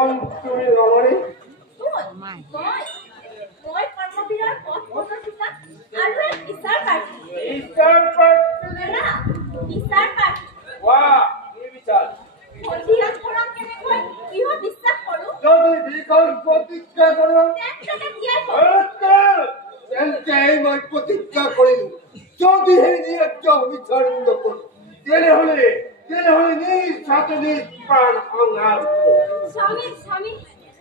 কোন তুমি ৰমণী? মই কৰ্মবীৰৰ পথ প্ৰদৰ্শিকা আৰু এক বিচাৰ প্ৰাৰ্থী। বিচাৰ প্ৰাৰ্থী? বিচাৰ প্ৰাৰ্থী। বাহ, কি বিচাৰ? অধিৰাজ কৰা কেনেকৈ ইহ বিশ্বাস কৰোঁ। যদি বিকল্প প্ৰতিজ্ঞা কৰোঁ তেন্তে মই প্ৰতিজ্ঞা কৰিলোঁ যদি সেই ন্যায্য বিচাৰ নকৰোঁ তেনেহলে নিজ হাতে নিজ প্ৰাণ সংহাৰ। স্বামী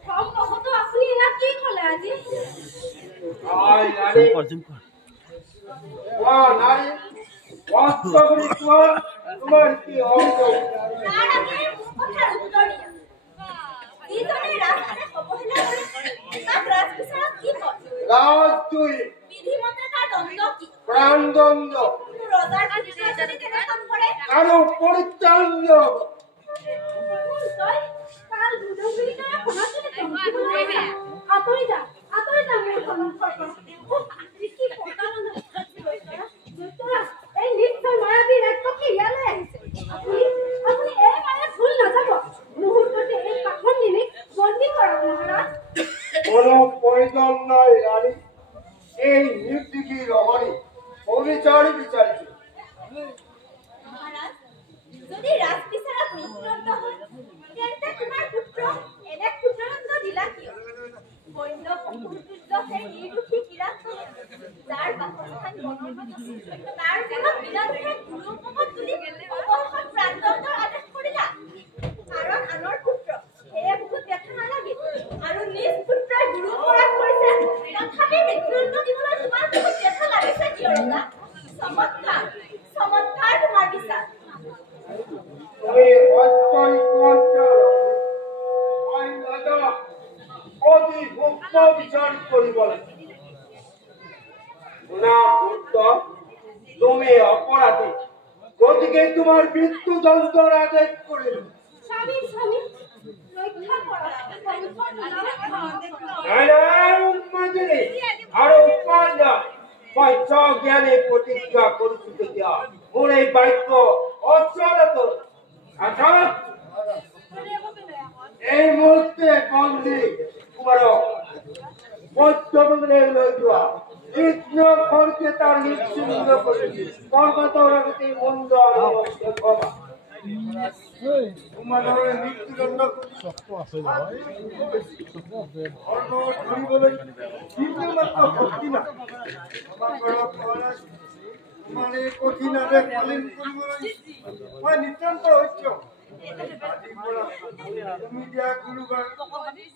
সম্ভৱতঃ আপুনি এয়া কি ক'লে আজি? নাৰী বাস্তৱিক তোমাৰ কি অভিযোগ? তাৰ আগেয়ে মোৰ কথাৰ উত্তৰ দিয়া। যিজনে ৰাজহাতে অৱহেলা কৰে তাক ৰাজবিচাৰত কি কয়? ৰাজদ্ৰোহী। বিধিমতে তাৰ দণ্ড কি? প্ৰাণদণ্ড। ৰজাৰ পুত্ৰই যদি তেনে কাম কৰে আৰু পৰিত্ৰাণ হ'ব। কাল দুদগুৰি দ্বাৰা সমাজতে আঁতৰি যা মোৰ সন্মুখৰ পৰা। কি প্ৰকাণ্ড এই নিশ্চয় মায়াবী ৰাক্ষসী ইয়ালৈ আহিছে। আপুনি এই মায়াত ভুল নাযাব। মুহূৰ্ততে এই কাঠনিক বন্দী কৰক মহাৰাজ। কোনো প্ৰয়োজন নাই ৰাণী। এই নিৰ্দোষী ৰমণী অবিচাৰি বিচাৰিছে। মহাৰাজ, যদি ৰাজবিচাৰত মৃত্যুদণ্ড হয় তেন্তে তোমাৰ পুত্ৰ এনে পুত্ৰদণ্ড দিলা কিয়? বন্য পশুযুদ্ধ সেই নিৰ্দোষী কিৰাতক যাৰ বাসস্থান বনত আছিল তাৰ ফলত বিনাদোষে গুৰুপমত তুলি অৱশেষত প্ৰাণদণ্ডৰ আদেশ কৰিলা। কাৰণ আনৰ পুত্ৰ সেয়ে বহুত ব্যথা নালাগিল আৰু নিজ পুত্ৰই গুৰু অপৰাধ কৰিছে তথাপি মৃত্যুদণ্ড দিবলৈ তোমাৰ বহুত ব্যথা লাগিছে কিয় ৰজা? চমৎকাৰ তোমাৰ বিচাৰ। তুমি অতি সূক্ষ্ম বিচাৰ কৰিব লাগে। তুমি অপৰাধী, গতিকে তোমাৰ মৃত্যুদণ্ডৰ আদেশ কৰিলো। আৰু জ্ঞানে প্ৰতিজ্ঞা কৰিছো তেতিয়া মোৰ এই বাক্য অচলত এই মুহূৰ্তে বন্দী কুমাৰক মধ্যমন্দিৰে লৈ যোৱা। কৃষ্ণ ঘৰকে তাৰ নিশ্চিন্ন কৰিছে পৰ্বতৰ আগতে মন্দ তোমাদেৰ মৃত্যুদণ্ড ধৰিবলৈ মাত্ৰ শক্তি নাই। তোমাৰ এই কঠিন আদেশ পালন কৰিবলৈ মই নিতান্ত ঐক্য। তুমি দিয়া গুৰুবাৰ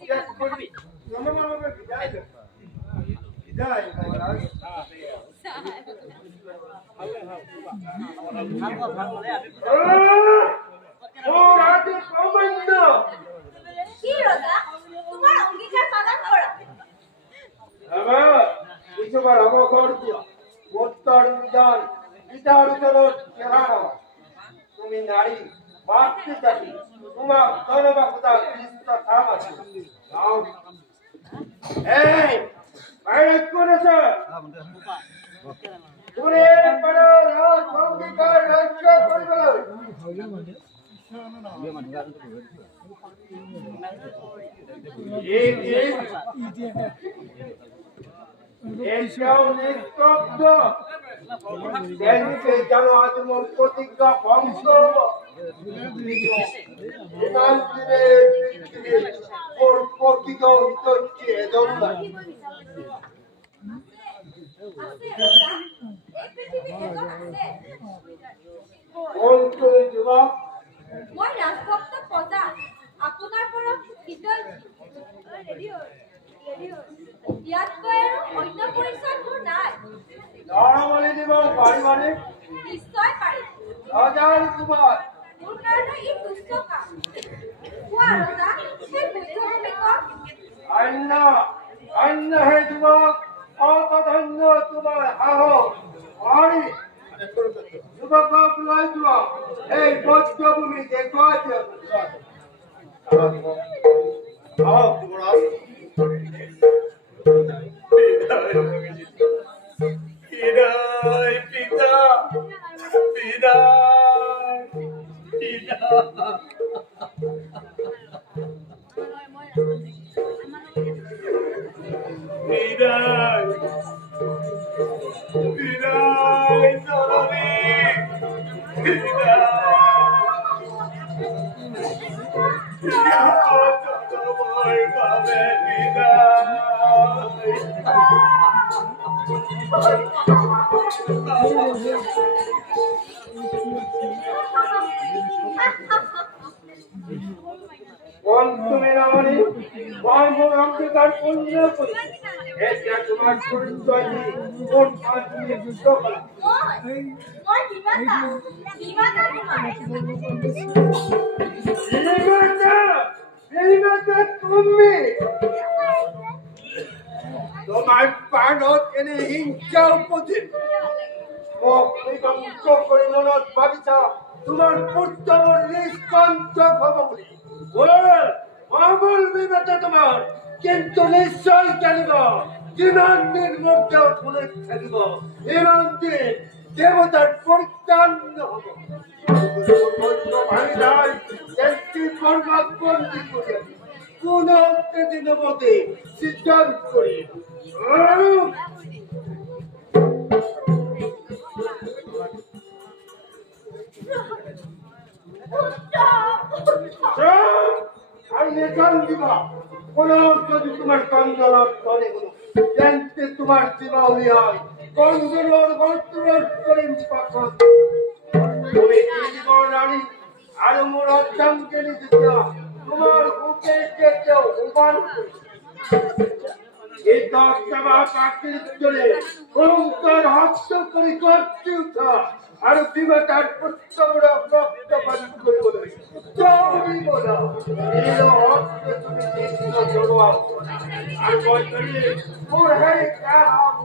ত্যাগ কৰি জনমানৱে বিদায় দিওঁ। বিদায় মহাৰাজ। তুমি নারী মাতৃজাতি তোমার ধন্যবাদ থাম আছে। এই বাইরে কোন আছে? তুমি বড় রাজ অঙ্গীকার রক্ষা করবে। জানো আজ মোর প্রতিজ্ঞা ভঙ্গ যুবক মই ৰাজভক্ত প্ৰজা আপোনাৰ পৰা ইয়াতকৈ আৰু অন্য পৰিচয় মোৰ নাই। দৰমণি দিব পাৰিবানে? নিশ্চয় পাৰিম। ৰজাৰ কুমাৰ মোৰ কাৰণে ই তুচ্ছ কাম। কোৱা ৰজা, সেই বুদ্ধভূমিকৰ অন্য হে যুৱক অতধন্য তোমাৰ সাহস পাৰি যুৱকক লৈ যোৱা এই বজ্ৰভূমি দেখুৱাইছে। বিদায় পিতা, বিদায়। বিদায় বিদায় জননী বিদায় যতময় ভাবে বিদায় তুমি রামণী কর্মরক্ষিতার পুণ্য করি এটা তোমার পরিচয় নিয়ে কোন দিয়ে যুদ্ধ করা তুমি তোমার প্রাণত এনে হিংসা উপস্থিত ধ্বংস করে মনত ভাবিছা তোমার পুত্রবর নিষ্কণ্ঠ হব বলি অমূল বিবেচনা তোমার কিন্তু নিশ্চয় জানিব জীবন নির্মুক্ত ফুলে থাকিব এবং দেবতার পরিত্রাণ হব কোন দিন মতে সিদ্ধান্ত করি তোমার কন্দর করে জানতে তোমার জীবাউলি হয় কন্দর করেন তুমি রানী আর মোর অজ্ঞানকে নিতে তোমার বুকে কেউ উপান এই 10 সভা কাটির ভিতরে অহংকার হস্ত করে করতে উঠা আর বিবেকার পুত্রগুলো রক্তপাত করে বলে তুমি বলো এই হস্তে তুমি দেখছো জবাব আর বই করে মোর হে কাম